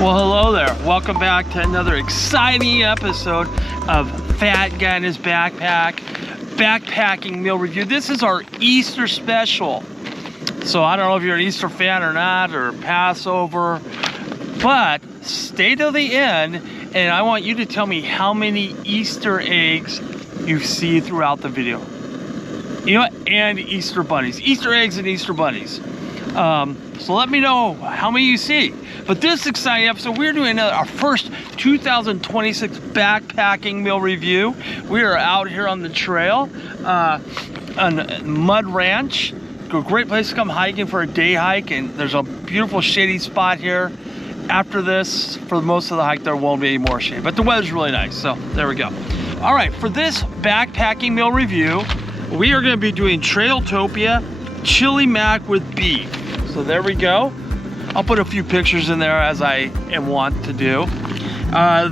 Well, hello there. Welcome back to another exciting episode of Fat Guy and His Backpacking Meal Review. This is our Easter special. So I don't know if you're an Easter fan or not, or Passover, but stay till the end and I want you to tell me how many Easter eggs you see throughout the video. You know what? And Easter bunnies. Easter eggs and Easter bunnies. So let me know how many you see. But this exciting episode, we're doing our first 2026 backpacking meal review. We are out here on the trail, on Mud Ranch. A great place to come hiking for a day hike, and there's a beautiful shady spot here. After this, for most of the hike, there won't be any more shade, but the weather's really nice, so there we go. All right, for this backpacking meal review, we are gonna be doing Trailtopia Chili Mac with beef. So there we go. I'll put a few pictures in there as I am wont to do.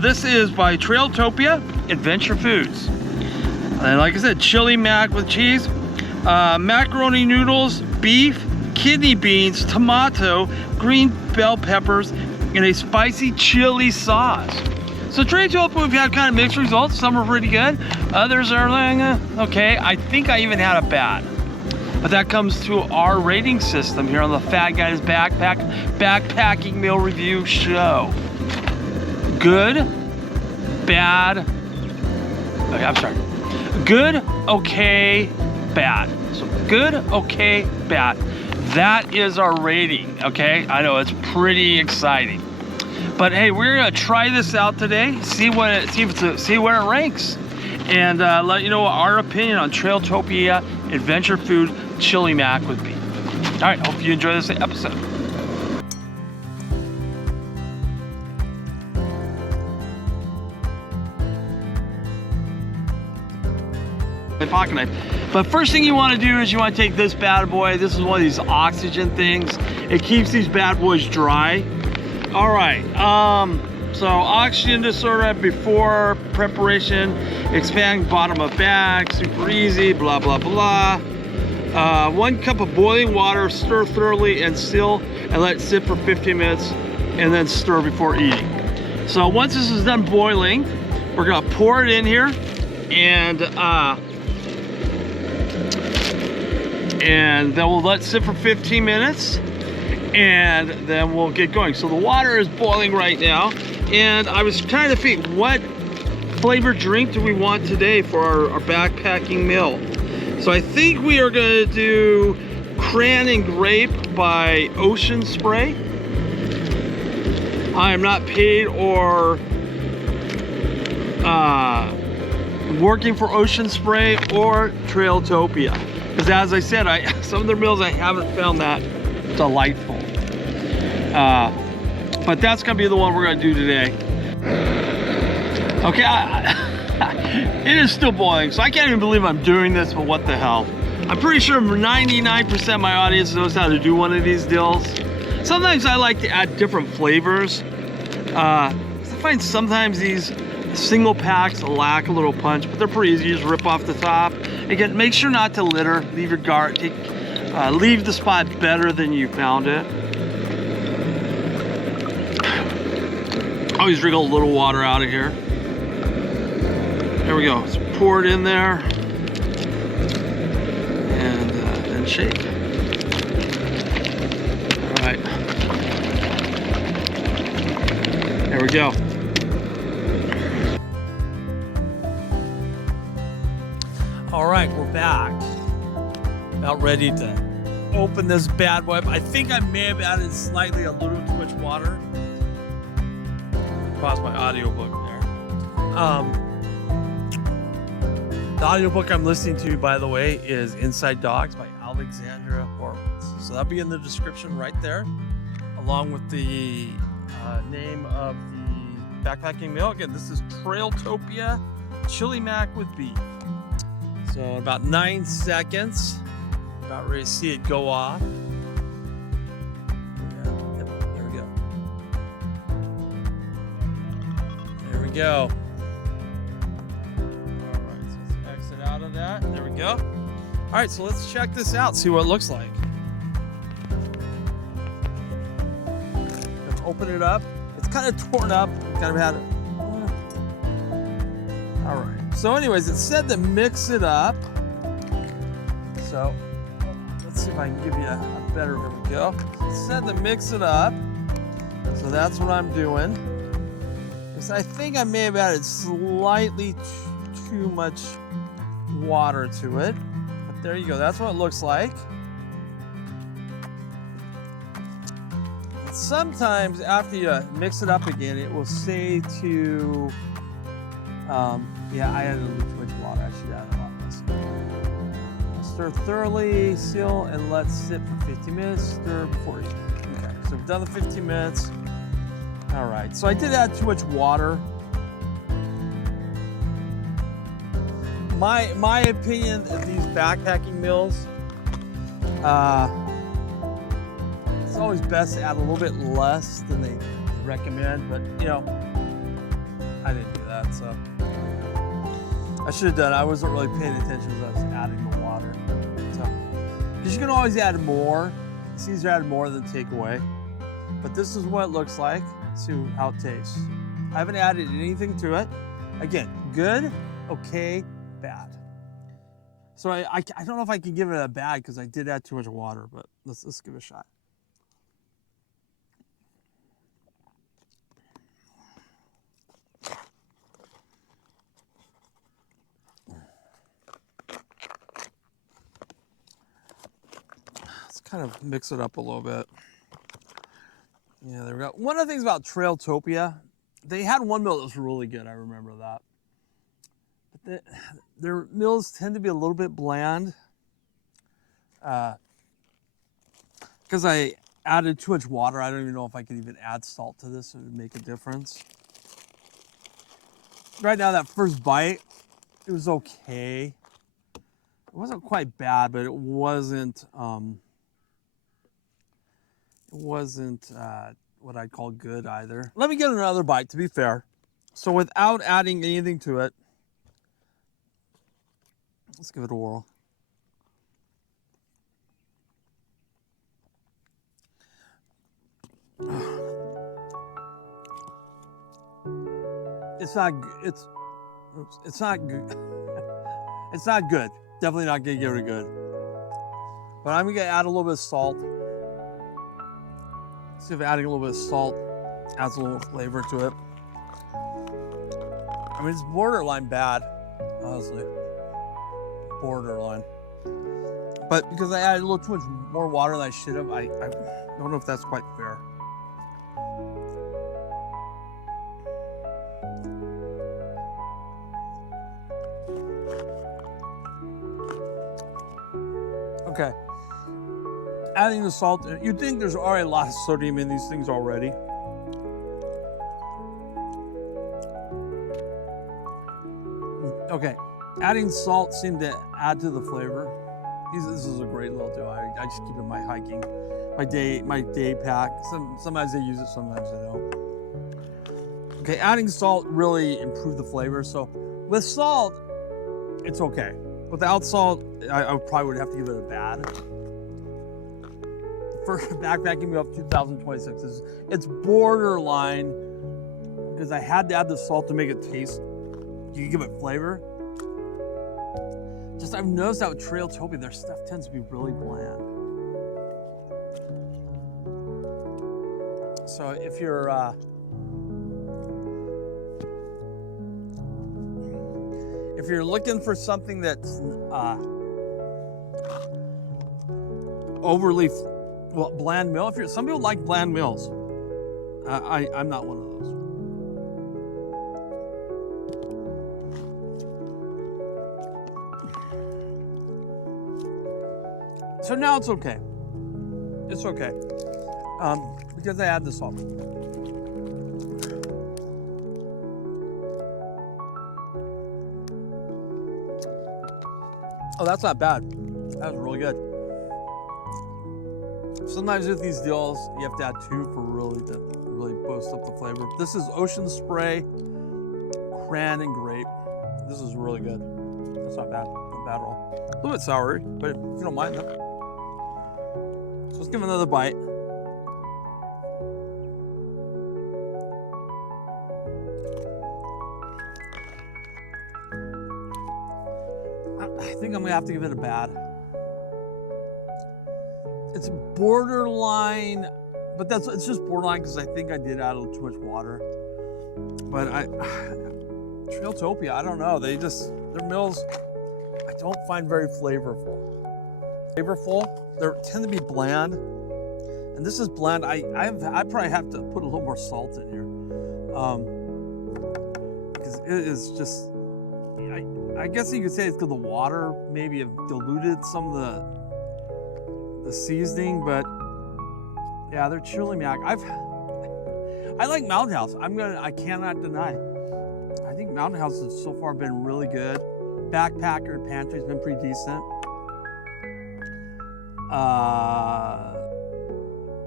This is by Trailtopia Adventure Foods. And like I said, chili mac with cheese, macaroni noodles, beef, kidney beans, tomato, green bell peppers, and a spicy chili sauce. So Trailtopia, we've had kind of mixed results. Some are pretty good, others are like, okay. I think I even had a bad. But that comes to our rating system here on the Fat Guy's Backpacking Meal Review show. Good, bad, okay, I'm sorry. Good, okay, bad. So good, okay, bad. That is our rating, okay? I know it's pretty exciting. But hey, we're gonna try this out today, see where it ranks, and let you know our opinion on Trailtopia Adventure Food Chili Mac with beef. All right, hope you enjoy this episode. My pocket knife. But first thing you want to do is you want to take this bad boy. This is one of these oxygen things. It keeps these bad boys dry. All right. So oxygen disorder before preparation, expand bottom of bag, super easy, blah, blah, blah. 1 cup of boiling water, stir thoroughly and seal and let it sit for 15 minutes and then stir before eating. So once this is done boiling, we're gonna pour it in here and then we'll let it sit for 15 minutes and then we'll get going. So the water is boiling right now, and I was trying to think, what flavored drink do we want today for our backpacking meal? So I think we are going to do Cran and Grape by Ocean Spray. I am not paid or working for Ocean Spray or Trailtopia, because as I said, some of their meals I haven't found that delightful. But that's gonna be the one we're gonna do today. Okay, it is still boiling, so I can't even believe I'm doing this, but what the hell. I'm pretty sure 99% of my audience knows how to do one of these deals. Sometimes I like to add different flavors. I find sometimes these single packs lack a little punch, but they're pretty easy. You just rip off the top. Again, make sure not to litter. Leave your leave the spot better than you found it. Always drink a little water out of here. There we go. Let's pour it in there and then shake. All right. There we go. All right, we're back. About ready to open this bad boy up. I think I may have added slightly a little too much water. Pause my audiobook there. The audiobook I'm listening to, by the way, is Inside Dogs by Alexandra Horowitz. So that'll be in the description right there, along with the name of the backpacking meal. Again, this is Trailtopia Chili Mac with beef. So in about 9 seconds, about ready to see it go off. Yep, there we go. There we go. All right, so let's exit out of that. There we go. All right, so let's check this out, see what it looks like. Let's open it up. It's kind of torn up. Kind of had it. All right. So anyways, it said to mix it up. So let's see if I can give you a better, here we go. It said to mix it up. So that's what I'm doing. Because I think I may have added slightly too much water to it. But there you go, that's what it looks like. And sometimes after you mix it up again, it will say to, yeah, I added a little too much water. I should add a lot less. Stir thoroughly, seal, and let sit for 15 minutes. Stir before you. Okay, so we've done the 15 minutes. All right, so I did add too much water. My opinion of these backpacking meals, it's always best to add a little bit less than they recommend, but you know, I didn't do that, so. I should have done it. I wasn't really paying attention as I was adding the water. So, because you can always add more. It's easier to add more than take away. But this is what it looks like. Let's see how it tastes. I haven't added anything to it. Again, good, okay, bad. So I don't know if I can give it a bad because I did add too much water, but let's give it a shot. Let's kind of mix it up a little bit. Yeah, there we go. One of the things about Trailtopia, they had one meal that was really good. I remember that. But their meals tend to be a little bit bland. Because I added too much water, I don't even know if I could even add salt to this. It would make a difference. Right now, that first bite, it was okay. It wasn't quite bad, but it wasn't what I'd call good either. Let me get another bite, to be fair. So without adding anything to it, let's give it a whirl. It's not good. It's not good. It's not good. Definitely not gonna give it a good. But I'm gonna add a little bit of salt. See if adding a little bit of salt adds a little flavor to it. I mean, it's borderline bad, honestly. Borderline. But because I added a little too much more water than I should have, I don't know if that's quite fair. Okay. Adding the salt, you'd think there's already a lot of sodium in these things already. Okay, adding salt seemed to add to the flavor. This is a great little deal. I just keep it in my hiking, my day pack. Sometimes I use it, sometimes I don't. Okay, adding salt really improved the flavor. So with salt, it's okay. Without salt, I probably would have to give it a bad. For backpacking meal of 2026, it's borderline because I had to add the salt to make it taste. You can give it flavor. Just I've noticed that with Trailtopia, their stuff tends to be really bland. So if you're looking for something that's overly bland meal, some people like bland meals. I'm not one of those. So now it's okay. It's okay. Because I add the salt. Oh, that's not bad. That was really good. Sometimes with these deals, you have to add 2 for really boost up the flavor. This is Ocean Spray, Cran and Grape. This is really good. It's not bad. Not bad at all. A little bit sour, but if you don't mind that. So let's give it another bite. I think I'm gonna have to give it a bad. It's borderline, but it's just borderline because I think I did add a little too much water. But Trailtopia, I don't know. Their meals, I don't find very flavorful. They tend to be bland, and this is bland. I probably have to put a little more salt in here, because it is just. I guess you could say it's because the water maybe have diluted some of the seasoning, but yeah, they're chili mac. I like Mountain House. I cannot deny. I think Mountain House has so far been really good. Backpacker Pantry's been pretty decent.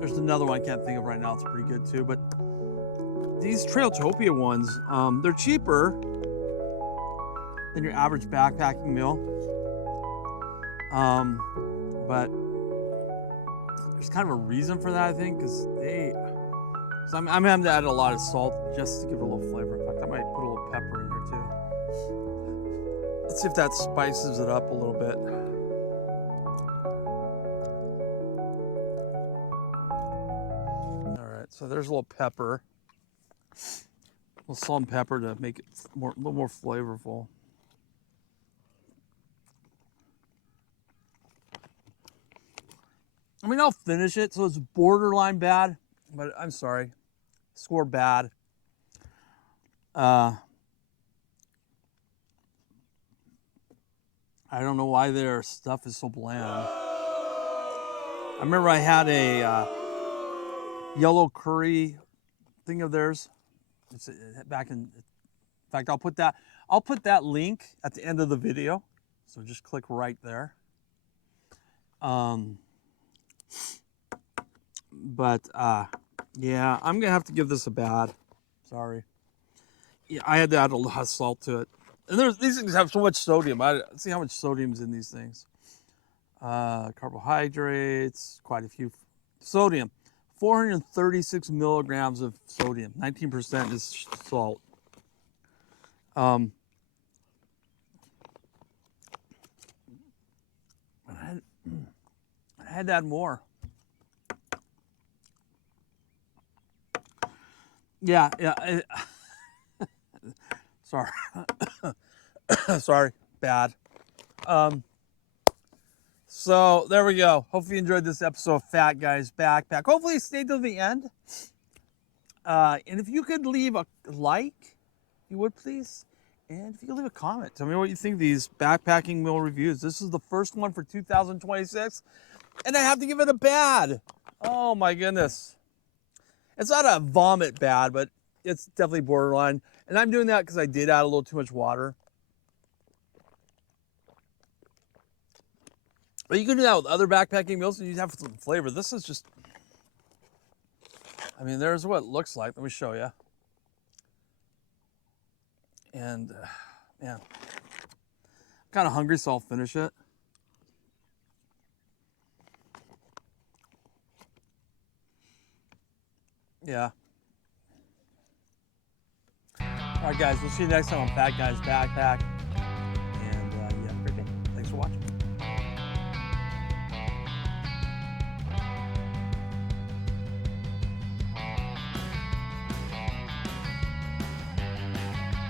There's another one I can't think of right now. It's pretty good too. But these Trailtopia ones, they're cheaper than your average backpacking meal. But there's kind of a reason for that, I think, because I'm having to add a lot of salt just to give it a little flavor. In fact, I might put a little pepper in here too. Let's see if that spices it up a little bit. All right, so there's a little pepper. A little salt and pepper to make it a little more flavorful. I mean, I'll finish it, so it's borderline bad, but I'm sorry. Score bad. I don't know why their stuff is so bland. I remember I had a yellow curry thing of theirs. It's back in fact, I'll put that link at the end of the video. So just click right there. But yeah, I'm gonna have to give this a bad. Sorry. Yeah, I had to add a lot of salt to it. And these things have so much sodium. See how much sodium's in these things. Carbohydrates, quite a few. Sodium, 436 milligrams of sodium. 19% is salt. I had to add more. Yeah. Sorry. Sorry, bad. So there we go. Hopefully you enjoyed this episode of Fat Guy's Backpack. Hopefully you stayed till the end. And if you could leave a like, if you would please. And if you could leave a comment, tell me what you think of these backpacking meal reviews. This is the first one for 2026. And I have to give it a bad. Oh my goodness. It's not a vomit bad, but it's definitely borderline. And I'm doing that because I did add a little too much water. But you can do that with other backpacking meals and you have some flavor. This is just, I mean, there's what it looks like. Let me show you. And yeah, I'm kind of hungry, so I'll finish it. Yeah. All right, guys, we'll see you next time on Fat Guy's Backpack. And yeah, great day. Thanks for watching.